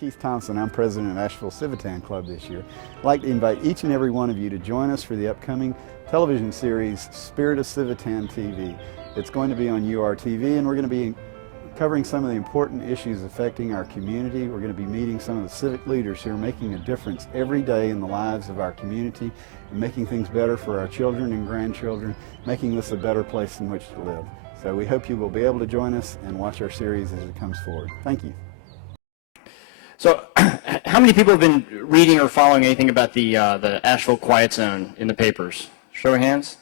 Keith Thompson. I'm president of Asheville Civitan Club this year. I'd like to invite each and every one of you to join us for the upcoming television series Spirit of Civitan TV. It's going to be on URTV, and we're going to be covering some of the important issues affecting our community. We're going to be meeting some of the civic leaders who are making a difference every day in the lives of our community and making things better for our children and grandchildren, making this a better place in which to live. So we hope you will be able to join us and watch our series as it comes forward. Thank you. So, how many people have been reading or following anything about the Asheville Quiet Zone in the papers? Show of hands.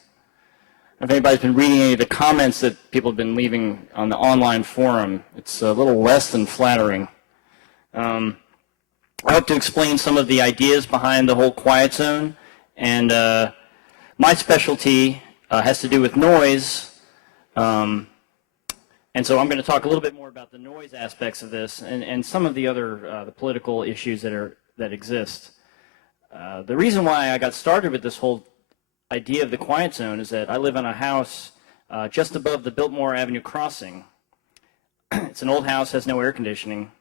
If anybody's been reading any of the comments that people have been leaving on the online forum, it's a little less than flattering. I hope to explain some of the ideas behind the whole Quiet Zone, and my specialty has to do with noise. And so I'm going to talk a little bit more about the noise aspects of this and some of the other the political issues that exist. The reason why I got started with this whole idea of the Quiet Zone is that I live in a house just above the Biltmore Avenue crossing. It's an old house, has no air conditioning.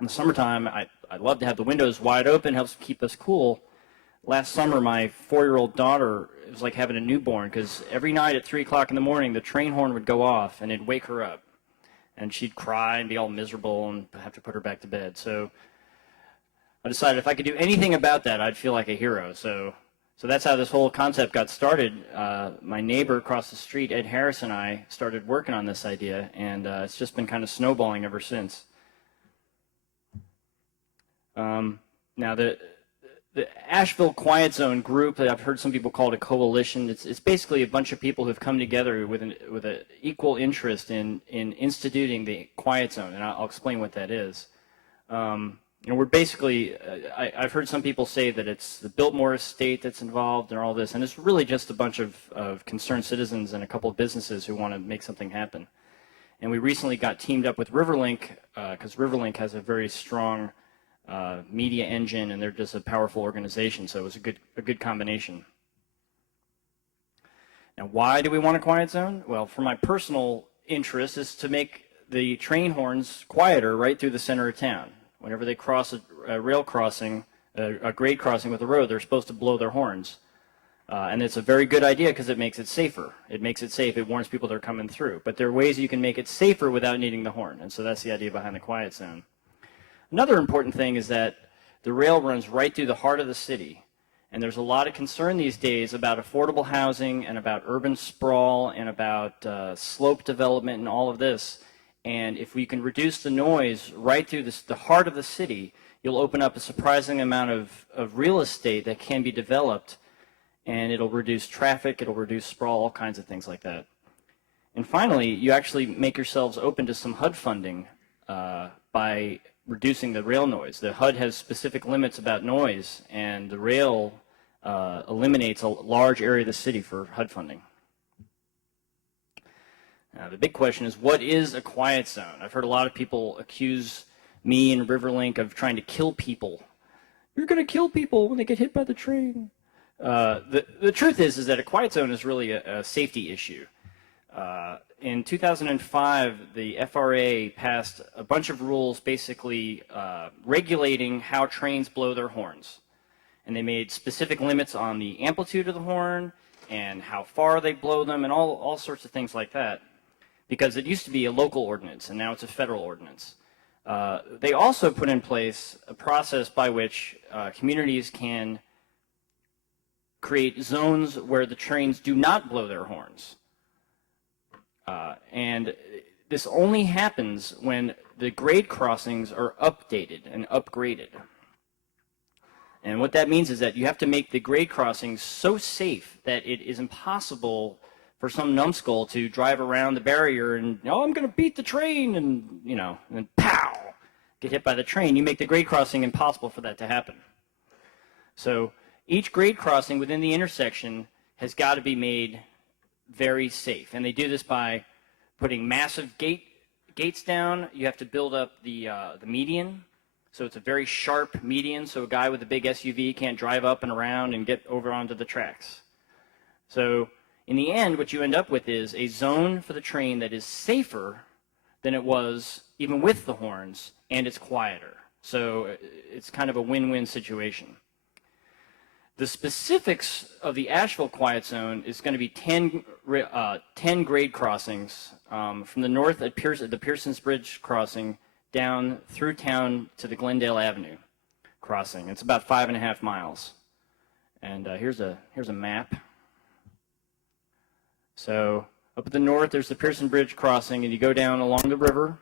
In the summertime, I love to have the windows wide open, helps keep us cool. Last summer, my 4-year-old daughter, it was like having a newborn, because every night at 3 o'clock in the morning, the train horn would go off, and it'd wake her up. And she'd cry and be all miserable and have to put her back to bed. So I decided if I could do anything about that, I'd feel like a hero. So that's how this whole concept got started. My neighbor across the street, Ed Harris, and I started working on this idea, and it's just been kind of snowballing ever since. Now, the Asheville Quiet Zone group, I've heard some people call it a coalition. It's basically a bunch of people who've come together with an equal interest in instituting the Quiet Zone, and I'll explain what that is. We're basically, I've heard some people say that it's the Biltmore estate that's involved in all this, and it's really just a bunch of concerned citizens and a couple of businesses who want to make something happen. And we recently got teamed up with Riverlink, because Riverlink has a very strong media engine, and they're just a powerful organization, so it was a good combination. Now, why do we want a quiet zone? Well, for my personal interest is to make the train horns quieter right through the center of town. Whenever they cross a rail crossing, a grade crossing with a road, they're supposed to blow their horns. And it's a very good idea because it makes it safer. It makes it safe. It warns people that are coming through. But there are ways you can make it safer without needing the horn, and so that's the idea behind the quiet zone. Another important thing is that the rail runs right through the heart of the city, and there's a lot of concern these days about affordable housing and about urban sprawl and about slope development and all of this. And if we can reduce the noise right through the heart of the city, you'll open up a surprising amount of real estate that can be developed, and it'll reduce traffic, it'll reduce sprawl, all kinds of things like that. And finally, you actually make yourselves open to some HUD funding by reducing the rail noise. The HUD has specific limits about noise, and the rail eliminates a large area of the city for HUD funding. Now, the big question is, what is a quiet zone? I've heard a lot of people accuse me and Riverlink of trying to kill people. You're going to kill people when they get hit by the train. The truth is that a quiet zone is really a safety issue. In 2005, the FRA passed a bunch of rules basically regulating how trains blow their horns. And they made specific limits on the amplitude of the horn and how far they blow them and all sorts of things like that, because it used to be a local ordinance and now it's a federal ordinance. They also put in place a process by which communities can create zones where the trains do not blow their horns. And this only happens when the grade crossings are updated and upgraded. And what that means is that you have to make the grade crossings so safe that it is impossible for some numbskull to drive around the barrier and, oh, I'm going to beat the train, and, and then pow, get hit by the train. You make the grade crossing impossible for that to happen. So each grade crossing within the intersection has got to be made very safe, and they do this by putting massive gates down. You have to build up the median, so it's a very sharp median, so a guy with a big SUV can't drive up and around and get over onto the tracks. So in the end, what you end up with is a zone for the train that is safer than it was even with the horns, and it's quieter. So it's kind of a win-win situation. The specifics of the Asheville Quiet Zone is going to be 10 grade crossings from the north at the Pearson's Bridge crossing down through town to the Glendale Avenue crossing. It's about 5.5 miles. And here's a map. So up at the north, there's the Pearson Bridge crossing, and you go down along the river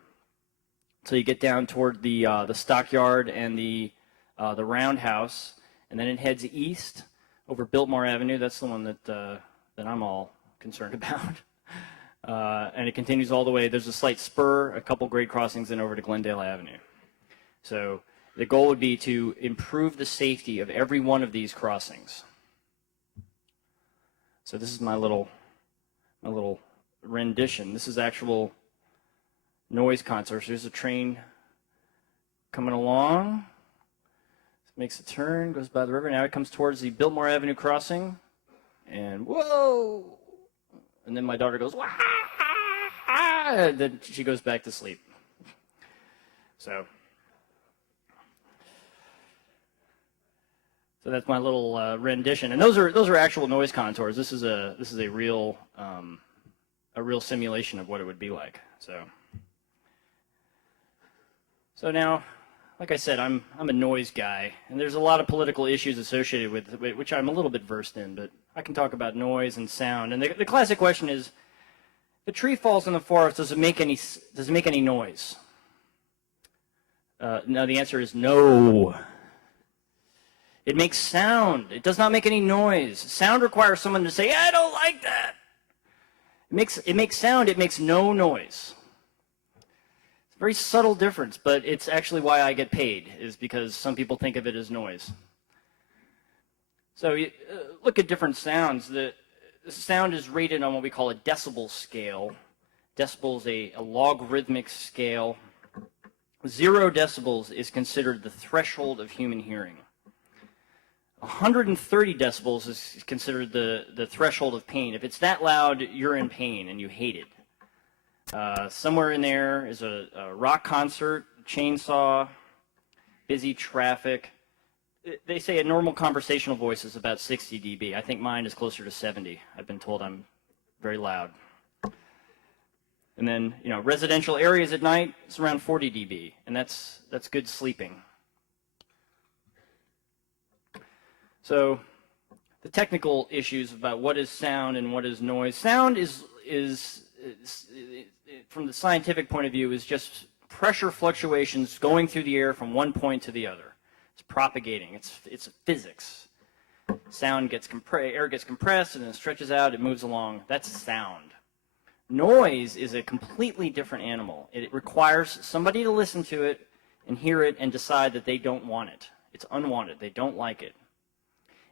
until you get down toward the stockyard and the roundhouse. And then it heads east over Biltmore Avenue. That's the one that I'm all concerned about. And it continues all the way. There's a slight spur, a couple grade crossings, and over to Glendale Avenue. So the goal would be to improve the safety of every one of these crossings. So this is my little rendition. This is actual noise concert. So there's a train coming along. Makes a turn, goes by the river. Now it comes towards the Biltmore Avenue crossing. And whoa! And then my daughter goes, wah! And then she goes back to sleep. So that's my little rendition. And those are actual noise contours. This is a real simulation of what it would be like. So now, like I said, I'm a noise guy, and there's a lot of political issues associated with it, which I'm a little bit versed in, but I can talk about noise and sound. And the classic question is, if a tree falls in the forest, does it make any noise? No, the answer is no. It makes sound. It does not make any noise. Sound requires someone to say, I don't like that. It makes sound. It makes no noise. Very subtle difference, but it's actually why I get paid, is because some people think of it as noise. So you look at different sounds. The sound is rated on what we call a decibel scale. Decibel is a logarithmic scale. 0 decibels is considered the threshold of human hearing. 130 decibels is considered the threshold of pain. If it's that loud, you're in pain and you hate it. Somewhere in there is a rock concert, chainsaw, busy traffic. They say a normal conversational voice is about 60 dB. I think mine is closer to 70. I've been told I'm very loud. And then, residential areas at night, it's around 40 dB, and that's good sleeping. So the technical issues about what is sound and what is noise. Sound is from the scientific point of view, is just pressure fluctuations going through the air from one point to the other. It's propagating. It's physics. Sound gets air gets compressed and then stretches out. It moves along. That's sound. Noise is a completely different animal. It requires somebody to listen to it and hear it and decide that they don't want it. It's unwanted. They don't like it.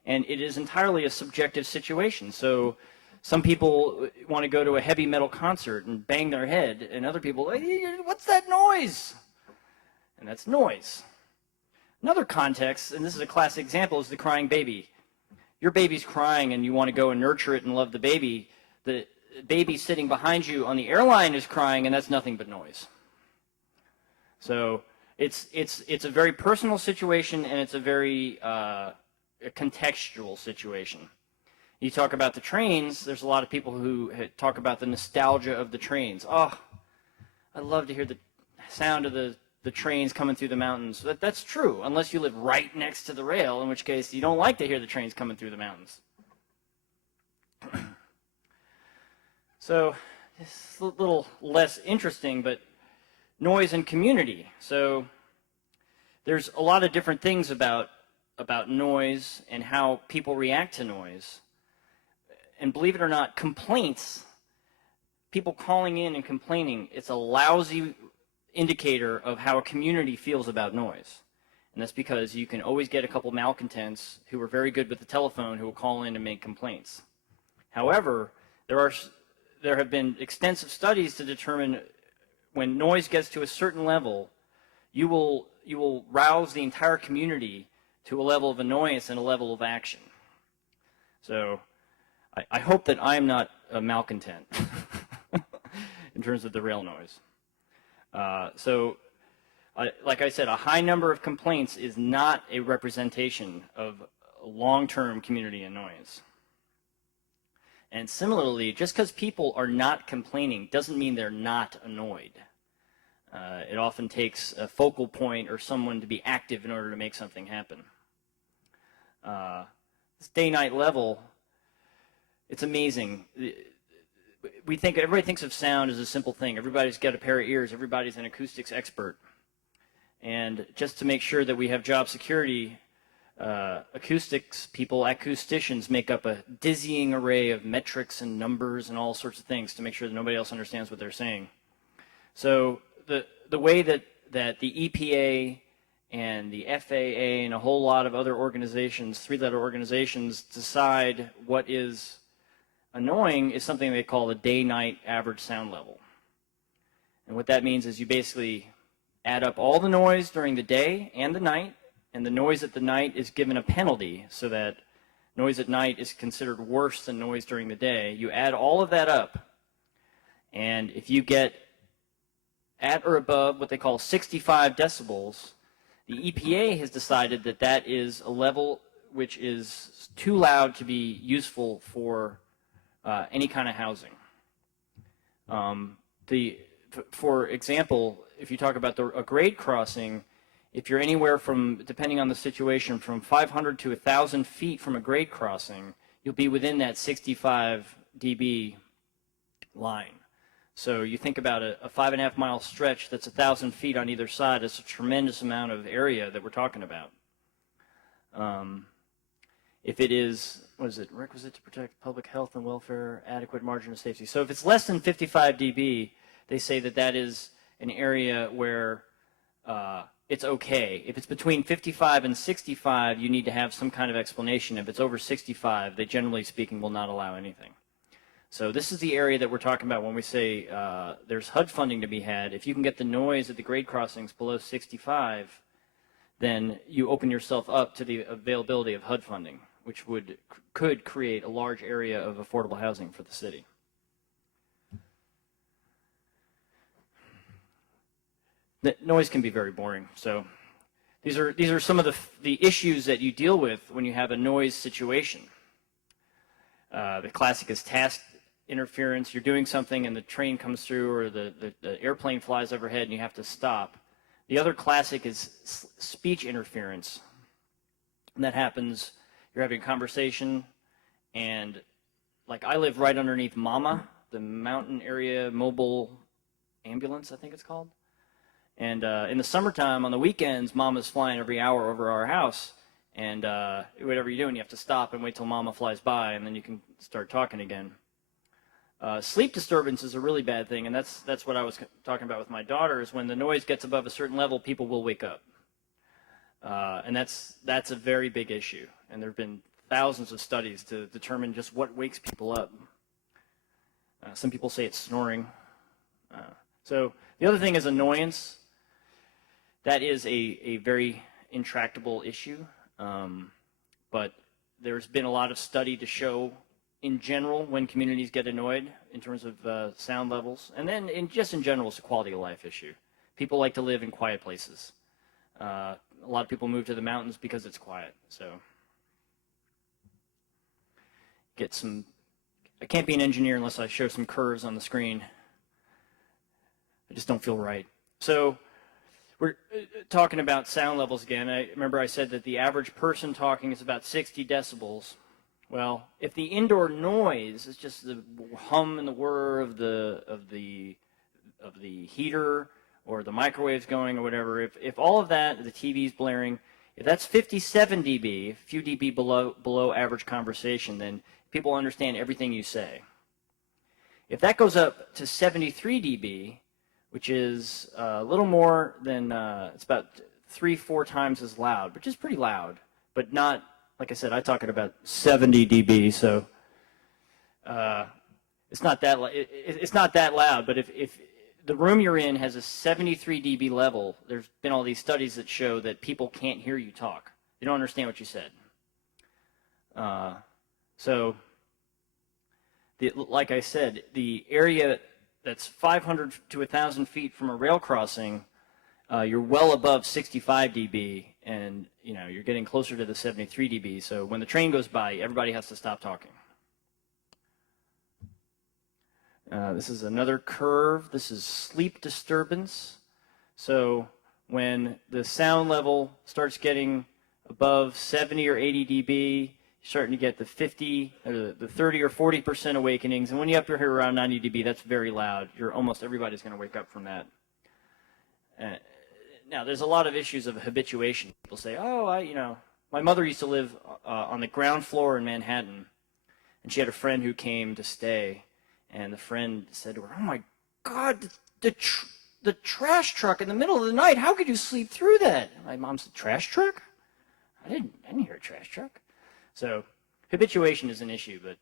And it is entirely a subjective situation. So some people want to go to a heavy metal concert and bang their head, and other people, hey, what's that noise? And that's noise. Another context, and this is a classic example, is the crying baby. Your baby's crying and you want to go and nurture it and love the baby. The baby sitting behind you on the airline is crying, and that's nothing but noise. So it's a very personal situation, and it's a very contextual situation. You talk about the trains, there's a lot of people who talk about the nostalgia of the trains. Oh, I love to hear the sound of the trains coming through the mountains. That's true, unless you live right next to the rail, in which case you don't like to hear the trains coming through the mountains. So it's a little less interesting, but noise and community. So there's a lot of different things about noise and how people react to noise. And believe it or not, complaints, people calling in and complaining, it's a lousy indicator of how a community feels about noise. And that's because you can always get a couple malcontents who are very good with the telephone who will call in and make complaints. However, there have been extensive studies to determine when noise gets to a certain level, you will rouse the entire community to a level of annoyance and a level of action. So I hope that I'm not a malcontent in terms of the rail noise. So Like I said, a high number of complaints is not a representation of long-term community annoyance. And similarly, just because people are not complaining doesn't mean they're not annoyed. It often takes a focal point or someone to be active in order to make something happen. This day-night level, it's amazing. Everybody thinks of sound as a simple thing. Everybody's got a pair of ears. Everybody's an acoustics expert. And just to make sure that we have job security, acoustics people, acousticians, make up a dizzying array of metrics and numbers and all sorts of things to make sure that nobody else understands what they're saying. So the way that the EPA and the FAA and a whole lot of other organizations, three-letter organizations, decide what is annoying is something they call the day-night average sound level. And what that means is you basically add up all the noise during the day and the night, and the noise at the night is given a penalty so that noise at night is considered worse than noise during the day. You add all of that up, and if you get at or above what they call 65 decibels, the EPA has decided that that is a level which is too loud to be useful for any kind of housing. For example, if you talk about a grade crossing, if you're anywhere from, depending on the situation, from 500 to 1,000 feet from a grade crossing, you'll be within that 65 dB line. So you think about a 5.5 mile stretch that's 1,000 feet on either side. It's a tremendous amount of area that we're talking about. If it is, what is it, requisite to protect public health and welfare, adequate margin of safety. So if it's less than 55 dB, they say that that is an area where it's okay. If it's between 55 and 65, you need to have some kind of explanation. If it's over 65, they generally speaking will not allow anything. So this is the area that we're talking about when we say there's HUD funding to be had. If you can get the noise at the grade crossings below 65, then you open yourself up to the availability of HUD funding, which could create a large area of affordable housing for the city. The noise can be very boring. So these are some of the issues that you deal with when you have a noise situation. The classic is task interference. You're doing something and the train comes through or the airplane flies overhead and you have to stop. The other classic is speech interference. And that happens, you're having a conversation and like I live right underneath MAMA, the Mountain Area Mobile Ambulance, I think it's called. And in the summertime, on the weekends, Mama's flying every hour over our house. And whatever you're doing, you have to stop and wait till Mama flies by, and then you can start talking again. Sleep disturbance is a really bad thing, and that's what I was talking about with my daughter, is when the noise gets above a certain level, people will wake up. And that's a very big issue. And there have been thousands of studies to determine just what wakes people up. Some people say it's snoring. So the other thing is annoyance. That is a very intractable issue, but there's been a lot of study to show, in general, when communities get annoyed in terms of sound levels, and then just in general, it's a quality of life issue. People like to live in quiet places. A lot of people move to the mountains because it's quiet. So I can't be an engineer unless I show some curves on the screen. I just don't feel right. So we're talking about sound levels again. I remember I said that the average person talking is about 60 decibels. Well, if the indoor noise is just the hum and the whir of the heater or the microwaves going or whatever, if all of that, the TV's blaring, if that's 57 dB, a few dB below average conversation, then people understand everything you say. If that goes up to 73 dB, which is a little more than, it's about 3-4 times as loud, which is pretty loud, but not, like I said, I'm talking about 70 dB, so it's not that loud, but if the room you're in has a 73 dB level, there's been all these studies that show that people can't hear you talk. They don't understand what you said. So, like I said, the area that's 500 to 1,000 feet from a rail crossing, you're well above 65 dB, and you're getting closer to the 73 dB. So when the train goes by, everybody has to stop talking. This is another curve. This is sleep disturbance. So when the sound level starts getting above 70 or 80 dB, you're starting to get the 50, or the 30 or 40% awakenings. And when you up here around 90 dB, that's very loud. Almost everybody's going to wake up from that. Now, there's a lot of issues of habituation. People say, oh, my mother used to live on the ground floor in Manhattan, and she had a friend who came to stay, and the friend said to her, oh, my God, the trash truck in the middle of the night, how could you sleep through that? My mom said, trash truck? I didn't hear a trash truck. So habituation is an issue, but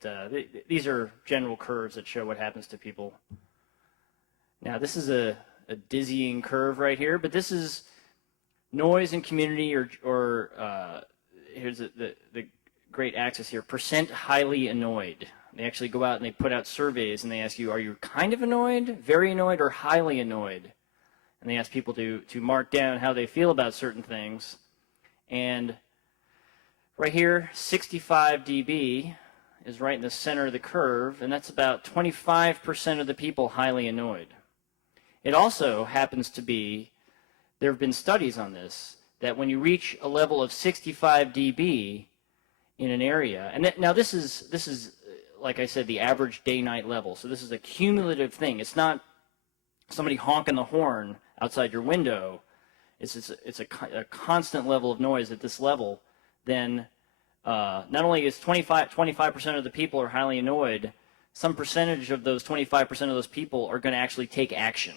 these are general curves that show what happens to people. Now, this is a dizzying curve right here, but this is noise and community, or here's the great axis here, percent highly annoyed. They actually go out and they put out surveys and they ask you, are you kind of annoyed, very annoyed, or highly annoyed? And they ask people to mark down how they feel about certain things. And right here, 65 dB is right in the center of the curve, and that's about 25% of the people highly annoyed. It also happens to be, there have been studies on this, that when you reach a level of 65 dB in an area, and now this is, like I said, the average day-night level. So this is a cumulative thing. It's not somebody honking the horn outside your window. It's a constant level of noise at this level. Then not only is 25% of the people are highly annoyed, some percentage of those 25% of those people are going to actually take action.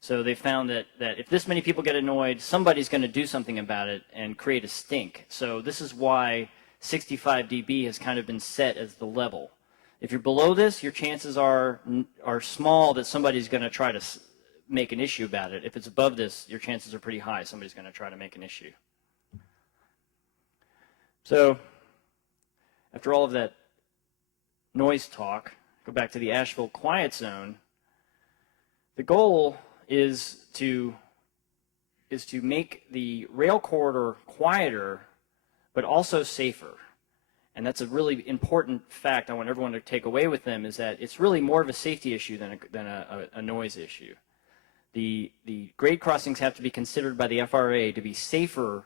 So they found that if this many people get annoyed, somebody's going to do something about it and create a stink. So this is why 65 dB has kind of been set as the level. If you're below this, your chances are small that somebody's going to try to make an issue about it. If it's above this, your chances are pretty high somebody's going to try to make an issue. So after all of that noise talk, go back to the Asheville Quiet Zone. The goal is to make the rail corridor quieter, but also safer. And that's a really important fact I want everyone to take away with them, is that it's really more of a safety issue than a noise issue. The grade crossings have to be considered by the FRA to be safer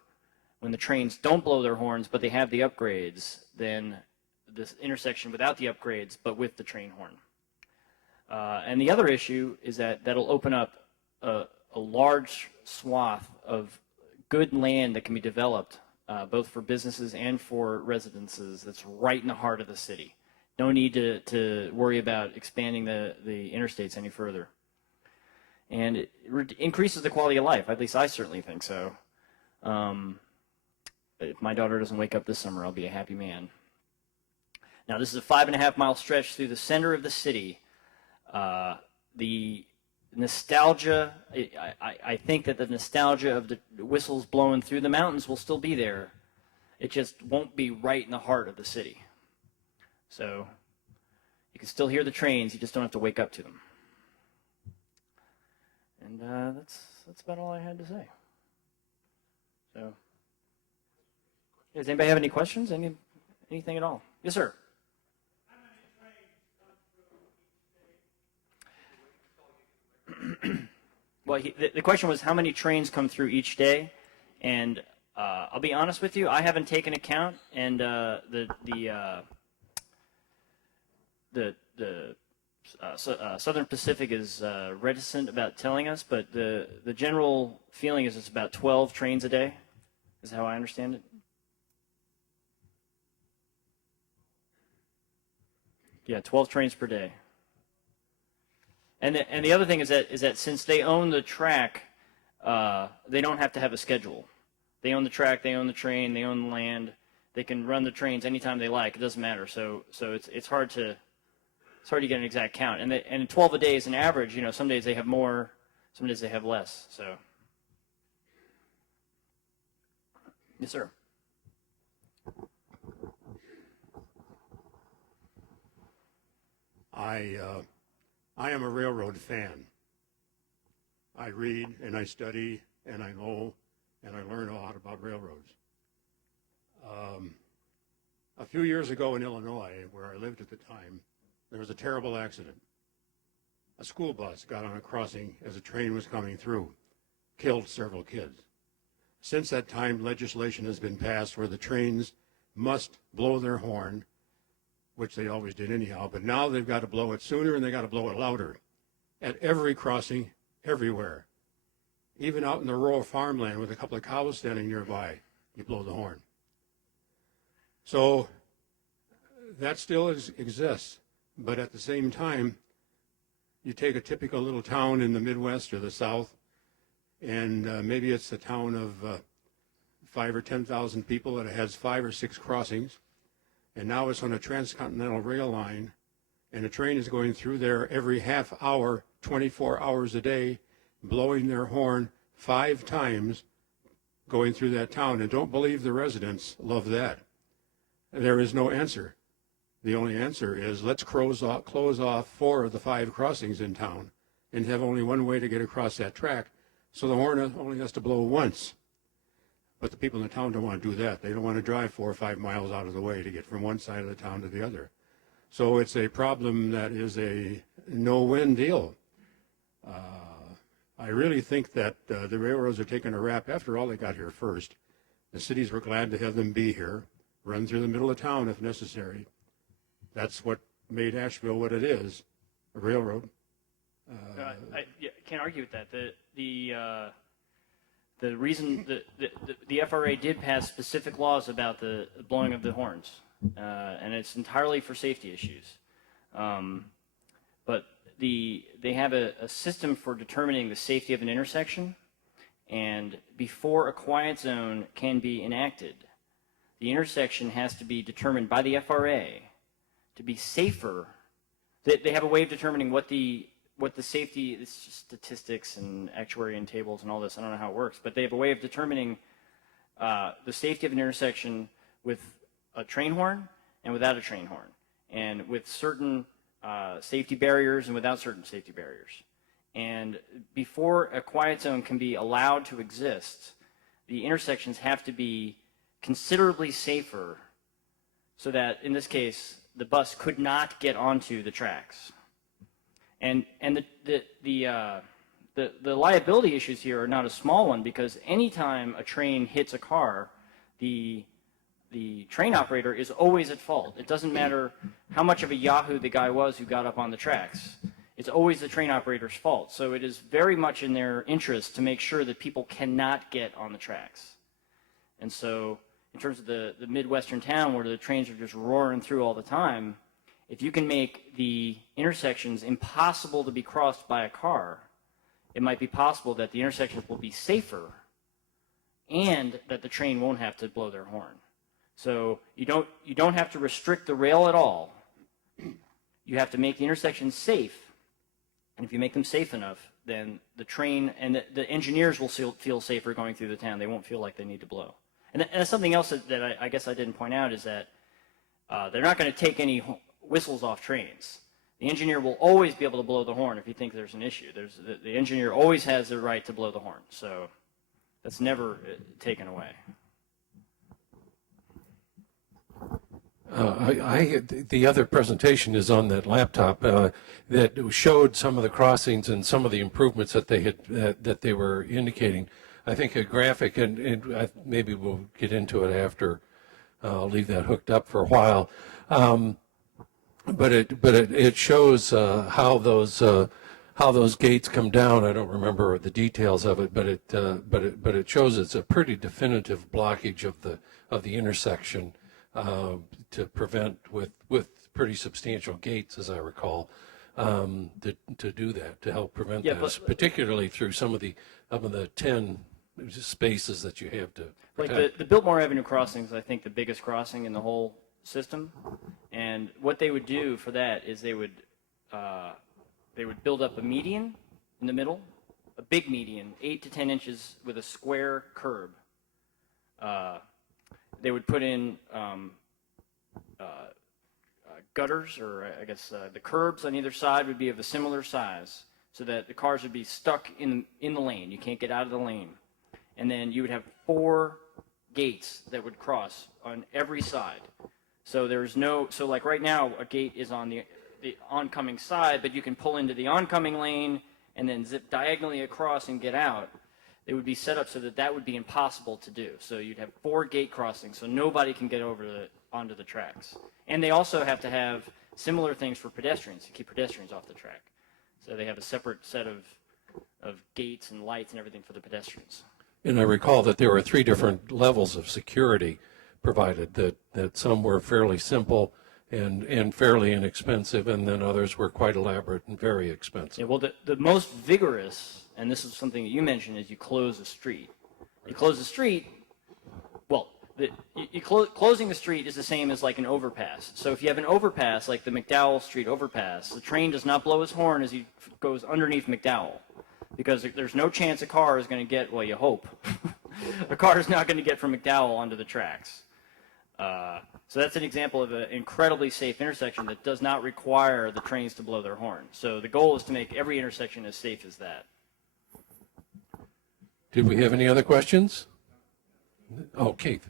when the trains don't blow their horns, but they have the upgrades, than this intersection without the upgrades, but with the train horn. And the other issue is that'll open up a large swath of good land that can be developed, both for businesses and for residences, that's right in the heart of the city. No need to worry about expanding the interstates any further. And it increases the quality of life. At least I certainly think so. If my daughter doesn't wake up this summer, I'll be a happy man. Now, this is a 5.5-mile stretch through the center of the city. The nostalgia, I think that the nostalgia of the whistles blowing through the mountains will still be there. It just won't be right in the heart of the city. So you can still hear the trains, you just don't have to wake up to them. And that's about all I had to say. So, does anybody have any questions? Anything at all? Yes, sir. Well, the question was how many trains come through each day, and I'll be honest with you, I haven't taken account, and Southern Pacific is reticent about telling us, but the general feeling is it's about 12 trains a day, is how I understand it. Yeah, 12 trains per day. And the other thing is that since they own the track, they don't have to have a schedule. They own the track, they own the train, they own the land. They can run the trains anytime they like. It doesn't matter. So it's hard to get an exact count. And 12 a day is an average. You know, some days they have more, some days they have less. So, yes, sir. I am a railroad fan. I read and I study and I know and I learn a lot about railroads. A few years ago in Illinois, where I lived at the time, there was a terrible accident. A school bus got on a crossing as a train was coming through, killed several kids. Since that time, legislation has been passed where the trains must blow their horn, which they always did anyhow, but now they've got to blow it sooner and they've got to blow it louder at every crossing, everywhere. Even out in the rural farmland with a couple of cows standing nearby, you blow the horn. So that still exists, but at the same time, you take a typical little town in the Midwest or the South, and maybe it's a town of 5,000 or 10,000 people that has 5 or 6 crossings, and now it's on a transcontinental rail line, and a train is going through there every half hour, 24 hours a day, blowing their horn 5 times going through that town. And don't believe the residents love that. There is no answer. The only answer is let's close off 4 of the 5 crossings in town and have only one way to get across that track, so the horn only has to blow once. But the people in the town don't want to do that. They don't want to drive 4 or 5 miles out of the way to get from one side of the town to the other. So it's a problem that is a no-win deal. I really think that the railroads are taking a rap. After all, they got here first. The cities were glad to have them be here, run through the middle of town if necessary. That's what made Asheville what it is, a railroad. I can't argue with that. The reason the FRA did pass specific laws about the blowing of the horns, and it's entirely for safety issues. But they have a system for determining the safety of an intersection, and before a quiet zone can be enacted, the intersection has to be determined by the FRA to be safer. They have a way of determining what the safety, it's just statistics and actuarial tables and all this, I don't know how it works, but they have a way of determining the safety of an intersection with a train horn and without a train horn, and with certain safety barriers and without certain safety barriers. And before a quiet zone can be allowed to exist, the intersections have to be considerably safer so that, in this case, the bus could not get onto the tracks. And the liability issues here are not a small one, because anytime a train hits a car, the train operator is always at fault. It doesn't matter how much of a yahoo the guy was who got up on the tracks. It's always the train operator's fault. So it is very much in their interest to make sure that people cannot get on the tracks. And so in terms of the Midwestern town where the trains are just roaring through all the time, if you can make the intersections impossible to be crossed by a car, it might be possible that the intersections will be safer and that the train won't have to blow their horn. So you don't have to restrict the rail at all. You have to make the intersections safe. And if you make them safe enough, then the train and the engineers will feel safer going through the town. They won't feel like they need to blow. And that's something else that I guess I didn't point out, is that they're not going to take any whistles off trains. The engineer will always be able to blow the horn if he thinks there's an issue. The engineer always has the right to blow the horn. So that's never taken away. The other presentation is on that laptop that showed some of the crossings and some of the improvements that they were indicating. I think a graphic, and maybe we'll get into it after. I'll leave that hooked up for a while. But it shows how those gates come down. I don't remember the details of it, but it shows it's a pretty definitive blockage of the intersection to prevent with pretty substantial gates, as I recall, to do that, to help prevent that, particularly through some of the 10 spaces that you have to protect. Like the Biltmore Avenue crossing is, I think, the biggest crossing in the whole system, and what they would do for that is they would build up a median in the middle, a big median, 8 to 10 inches with a square curb. They would put in gutters, or I guess the curbs on either side would be of a similar size, so that the cars would be stuck in the lane. You can't get out of the lane. and then you would have 4 gates that would cross on every side. So there's no, so like right now, a gate is on the oncoming side, but you can pull into the oncoming lane and then zip diagonally across and get out. It would be set up so that that would be impossible to do. So you'd have 4 gate crossings, so nobody can get over onto the tracks. And they also have to have similar things for pedestrians to keep pedestrians off the track. So they have a separate set of gates and lights and everything for the pedestrians. And I recall that there were 3 different levels of security provided, that some were fairly simple and fairly inexpensive, and then others were quite elaborate and very expensive. Yeah, well, the most vigorous, and this is something that you mentioned, is you close a street. You close the street, well, closing the street is the same as like an overpass. So if you have an overpass, like the McDowell Street overpass, the train does not blow his horn as he goes underneath McDowell, because there's no chance a car is going to get, well, you hope, a car is not going to get from McDowell onto the tracks. So that's an example of an incredibly safe intersection that does not require the trains to blow their horn. So the goal is to make every intersection as safe as that. Did we have any other questions? Oh, Keith.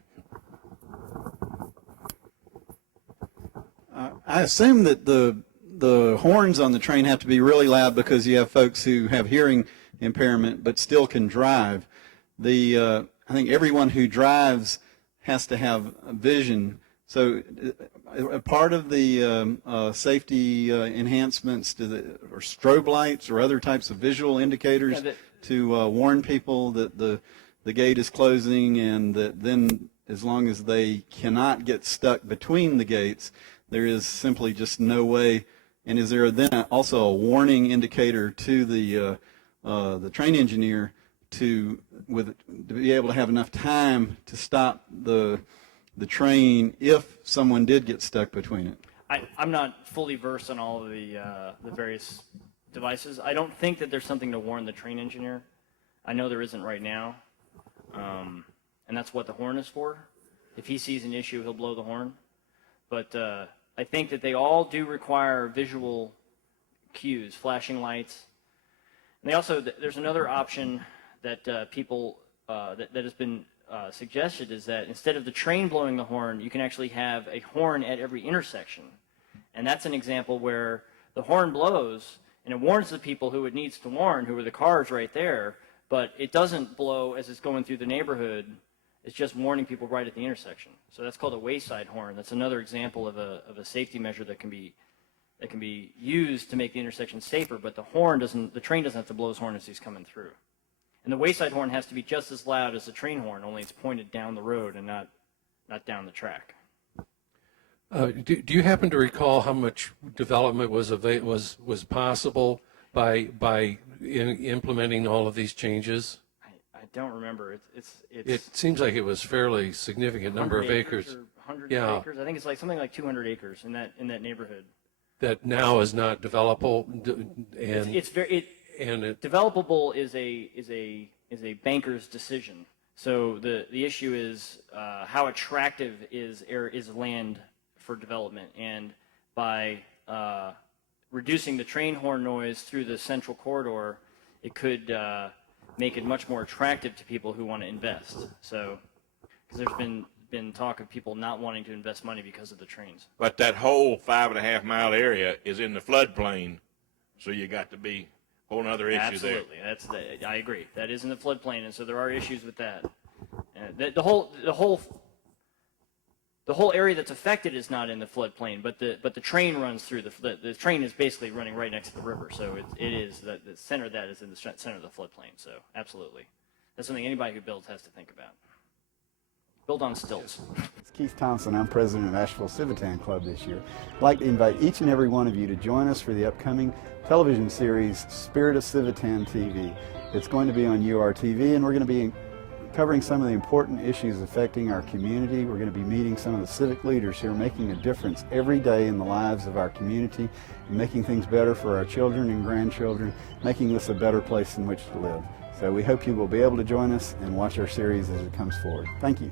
I assume that the horns on the train have to be really loud because you have folks who have hearing impairment but still can drive. I think everyone who drives has to have vision. So a part of the safety enhancements or strobe lights or other types of visual indicators to warn people that the gate is closing, and that then as long as they cannot get stuck between the gates, there is simply just no way. And is there then also a warning indicator to the train engineer to be able to have enough time to stop the train if someone did get stuck between it? I'm not fully versed on all of the various devices. I don't think that there's something to warn the train engineer. I know there isn't right now, and that's what the horn is for. If he sees an issue, he'll blow the horn. But I think that they all do require visual cues, flashing lights. And they also, there's another option that people that has been suggested, is that instead of the train blowing the horn, you can actually have a horn at every intersection. And that's an example where the horn blows and it warns the people who it needs to warn, who are the cars right there, but it doesn't blow as it's going through the neighborhood. It's just warning people right at the intersection. So that's called a wayside horn. That's another example of a safety measure that can be used to make the intersection safer, but the train doesn't have to blow his horn as he's coming through. And the wayside horn has to be just as loud as the train horn, only it's pointed down the road and not down the track. Do you happen to recall how much development was possible by implementing all of these changes? I don't remember. It seems like it was fairly significant number of acres. 100 acres. I think it's like something like 200 acres in that neighborhood. That now is not developable, developable is a banker's decision. So the issue is how attractive is land for development, and by reducing the train horn noise through the central corridor, it could make it much more attractive to people who want to invest. So, because there's been talk of people not wanting to invest money because of the trains. But that whole 5.5 mile area is in the floodplain, so you got to be a whole other issue there. Absolutely, I agree. That is in the floodplain, and so there are issues with that. The whole area that's affected is not in the floodplain, but the train runs through the train is basically running right next to the river, so it is the center of that is in the center of the floodplain. So absolutely, that's something anybody who builds has to think about. Build on stilts. It's Keith Thompson. I'm president of Asheville Civitan Club this year. I'd like to invite each and every one of you to join us for the upcoming television series Spirit of Civitan TV. It's going to be on URTV, and we're going to be covering some of the important issues affecting our community. We're going to be meeting some of the civic leaders who are making a difference every day in the lives of our community, and making things better for our children and grandchildren, making this a better place in which to live. So we hope you will be able to join us and watch our series as it comes forward. Thank you.